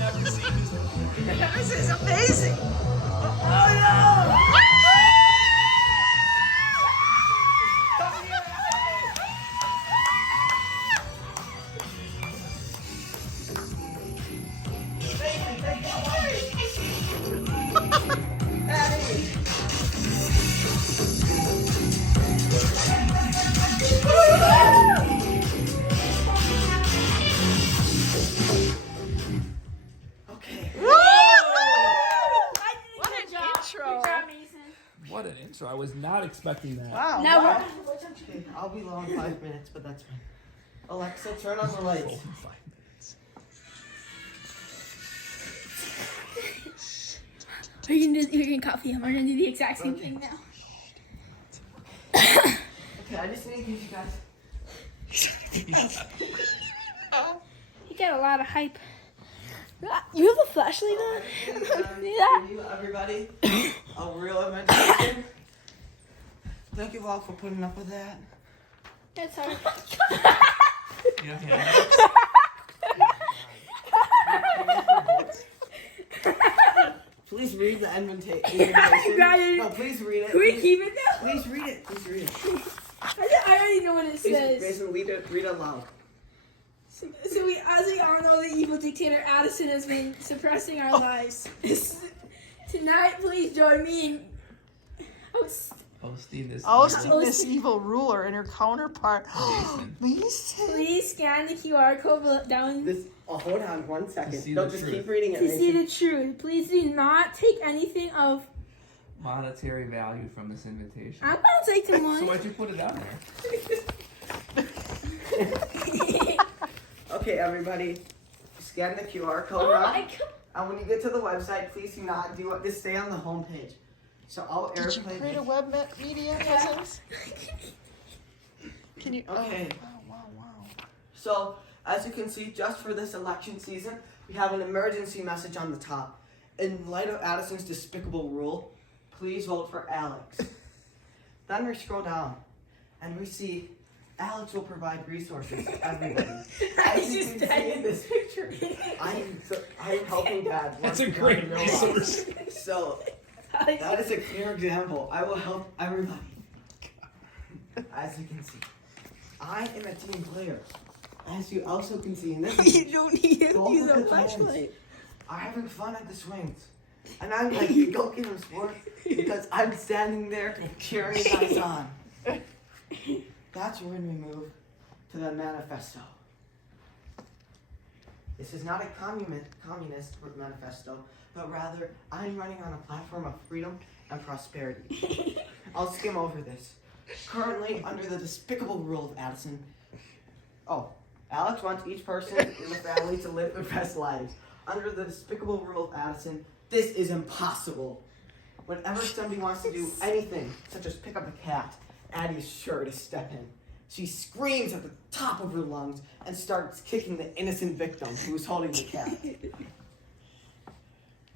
never seen this before. This is amazing. Oh no! Okay. What an intro. Good job, Mason. What an intro. I was not expecting that. Wow. Now wow. Okay, I'll be long 5 minutes, but that's fine. Alexa, turn on the lights. 5 minutes. You're gonna copy him. We're gonna do the exact same thing now. Okay, I just need to give you guys. You got a lot of hype. You have a flashlight on? See that? Give you, everybody, a real imagination. Thank you all for putting up with that. That's hard. Please read the invitation. Got it. No, please read it. Can we keep it now? Please read it. Please read it. I already know what it Please, says. Mason, read it aloud. So as we all know, the evil dictator Addison has been suppressing our lives. Tonight, please join me in Hosting this. Ousting this evil ruler and her counterpart. Mason. Mason. Please scan the QR code down This. Oh, hold on 1 To second. see No, the just truth. keep reading it. to see Mason. the truth. Please do not take anything of. Monetary value from this invitation. I'm gonna take the So money. why'd you put it on there? Okay, everybody, scan the QR code Oh now. my god. And when you get to the website, please do not do it. Just stay on the home page. So I'll Did you airplay create a this. web media presence? Can you? Okay. Oh, wow. So, as you can see, just for this election season, we have an emergency message on the top. In light of Addison's despicable rule, please vote for Alex. Then we scroll down, and we see Alex will provide resources to everybody. As you can see in this picture, I'm helping Dad. That's a work great on the resource. robots. So, that is a clear example. I will help everybody. As you can see, I am a team player. As you also can see in this You image, don't need to Go use look a at the lens. flashlight. I'm having fun at the swings. And I'm like, go get him, sport. Because I'm standing there cheering you guys on. That's when we move to the manifesto. This is not a communist manifesto, but rather I'm running on a platform of freedom and prosperity. I'll skim over this. Currently, under the despicable rule of Addison, Alex wants each person in the family to live their best lives. Under the despicable rule of Addison, this is impossible. Whenever somebody wants to do anything, such as pick up a cat, Addie is sure to step in. She screams at the top of her lungs and starts kicking the innocent victim who is holding the cat.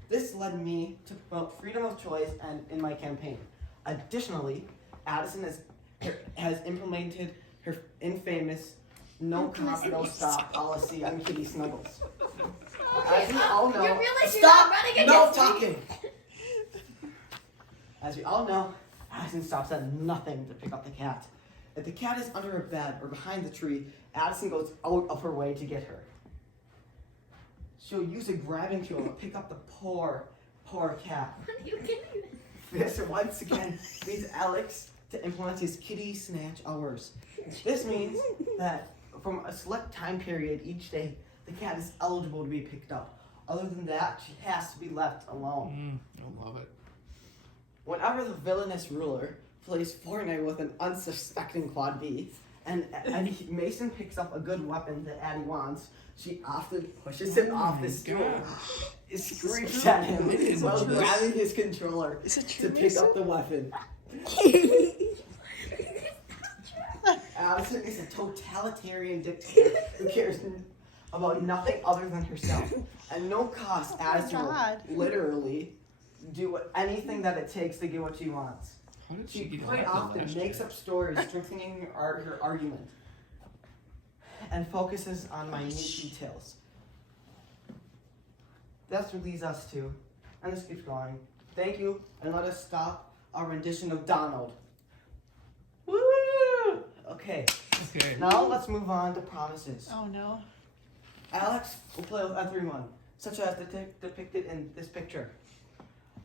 This led me to promote freedom of choice and in my campaign. Additionally, Addison has implemented her infamous no cop, no stop policy on kitty snuggles. As we all know, You realize you're stop! not running No against me. talking! As we all know, Addison stops at nothing to pick up the cat. If the cat is under a bed or behind the tree, Addison goes out of her way to get her. She'll use a grabbing tool to pick up the poor cat. You can This once again leads Alex to implement his kitty snatch hours. This means that from a select time period each day, the cat is eligible to be picked up. Other than that, she has to be left alone. I love it. Whenever the villainous ruler plays Fortnite with an unsuspecting Quad B, and Mason picks up a good weapon that Addie wants, she often pushes him off the stool, screams at him while grabbing his controller to pick up the weapon. Addison is a totalitarian dictator who cares about nothing other than herself. At no cost, Addison God. will literally do anything that it takes to get what she wants. How did She get quite elected often last makes year? up stories strengthening her argument and focuses on minute details. That's what leads us to. And this keeps going. Thank you, and let us stop our rendition of Donald. Woo! Okay, Okay. now let's move on to promises. Oh no. Alex will play with everyone, such as depicted in this picture.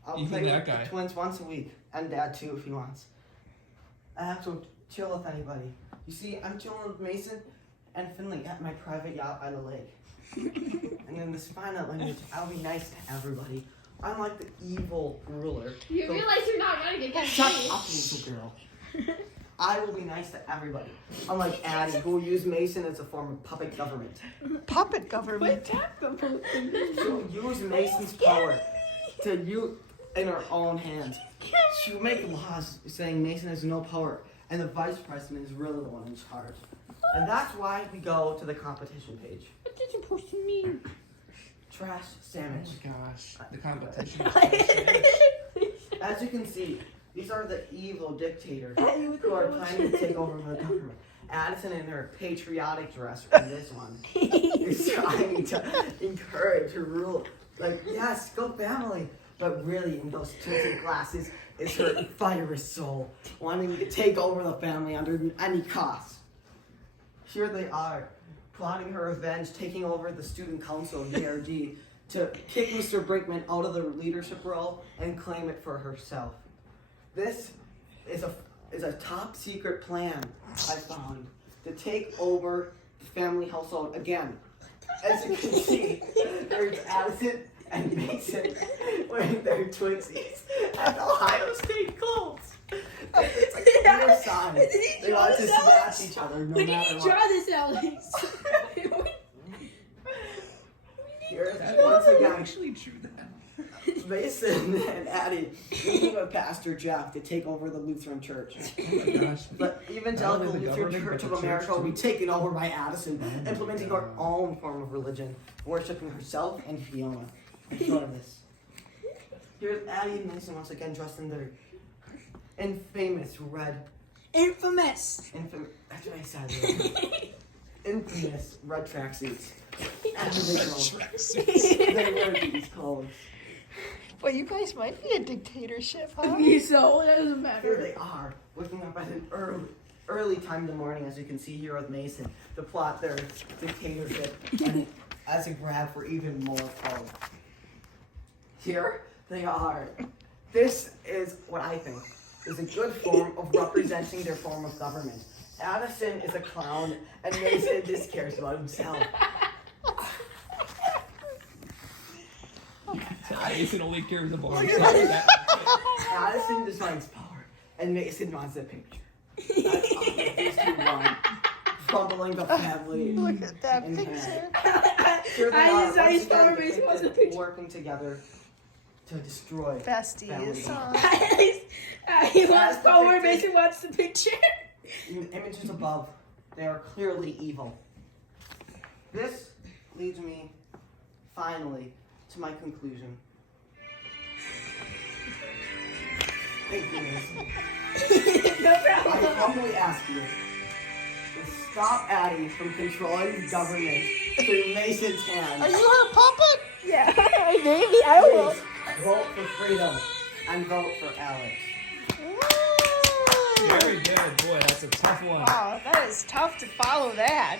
I'll Even play that with guy. the twins once a week, and Dad too if he wants. Alex will chill with anybody. You see, I'm chilling with Mason and Finley at my private yacht by the lake. And in this final language, I'll be nice to everybody. Unlike the evil ruler. You the- realize you're not gonna get Shut paid. up, little girl. I will be nice to everybody. Unlike Addie, who will use Mason as a form of puppet government. Puppet government. She will use Mason's power to use in her own hands. She will make laws saying Mason has no power, and the vice president is really the one in charge. And that's why we go to the competition page. What is it supposed to mean? Trash Oh sandwich. my gosh. The competition is As you can see, these are the evil dictators At you with who the are nose. planning to take over the government. Addison in her patriotic dress for this one is trying to encourage her rule. Like, yes, go family. But really, in those tinted glasses is her fiery soul, wanting to take over the family under any cost. Here they are, plotting her revenge, taking over the student council of DRG to kick Mr. Brinkman out of the leadership role and claim it for herself. This is a top secret plan I found to take over the family household again. As you can see, there's Addison and Mason wearing their twinsies and Ohio State Colts. It's a clear sign. Did he They draw want to this, Alex? smash each other no When did matter you what. draw this, Alex? Here's that once I again actually drew that. Mason and Addie meeting with Pastor Jack to take over the Lutheran Church. Oh my gosh. The Evangelical Not only the Lutheran government, Church but of the America church, will be too. taken over by Addison, Oh my implementing her God. own form of religion, worshipping herself and Fiona. Enjoy this. Here's Addie and Mason once again dressed in their infamous red, Infamous. that's what I said. Infamous red tracksuits. As they wear these clothes. Well, you guys might be a dictatorship, huh? So it doesn't Here matter. they are, waking up at an early time in the morning, as you can see here with Mason, to plot their dictatorship and as a grab for even more power. Here they are. This is what I think is a good form of representing their form of government. Addison is a clown, and Mason just cares about himself. Mason only cares about Look himself. at That- Addison decides power, and Mason wants a picture. That's all these two want. Crumbling the family. Look at that in picture. hand. Here they are, I once decided again, Farmer Mason wants a depicted picture. working together to destroy Besties. family. He wants power. Mason wants the picture. In the images above, they are clearly evil. This leads me, finally, to my conclusion. Thank you, Mason. No I problem. humbly ask you to stop Addie from controlling the government through Mason's hands. Are you her puppet? Yeah, maybe I will. Please vote for freedom and vote for Alex. Very good. Boy, that's a tough one. Wow, that is tough to follow that.